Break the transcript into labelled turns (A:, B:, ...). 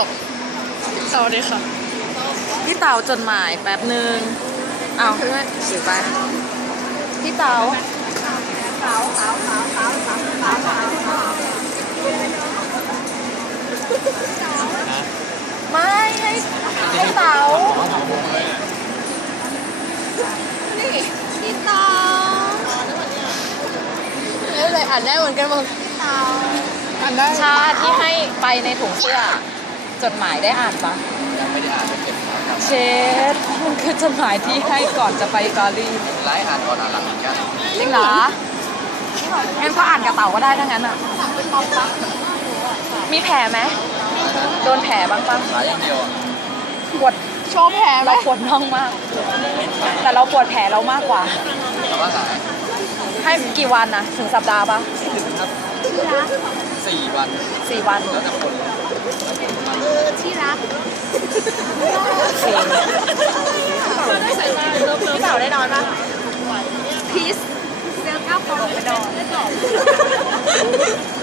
A: หรอกสวัสดีค่ะ
B: พี่เต๋าจดหมายแป๊บหนึ่งเอาถือไปพี่เต๋าไม่ให้เต๋า
A: นี่พี่ตาเลยอ่านได้เหมือนกันมั้งอ่านได้
B: ชาที่ให้ไปในถุงเสื้อจดหมายได้อ่านปะ
C: ยังไม่ได้อ่านไม่เก็บครับ
B: เชฟมันคือจดหมายที่ให้ก่อนจะไปอิตาลี
C: ไลฟ์อ่านก่อนอ่านหลังเหมือนกัน
B: จริงเหรองั้นก็อ่านกับเต๋าก็ได้ถ้างั้นอ่ะมีแผลไหมโดนแผลบ้างปะ
C: หลายอย่างเดียวอ่ะ
B: ปวด
A: โชว์แผลไหม
B: เราปวดน่องมาก แต่เราปวดแผลเรามากกว่า
C: แต่ว่าหลาย
B: ให้กี่วันนะถึงสัปดาห์ปะ
C: ถึงครับ4 วัน
B: 4 วัน
C: แล้วแต่คน
A: ที่รัก
B: โอเคพี่เต๋าได้นอนปะ
A: พีซเซลก้าฟองไปนอน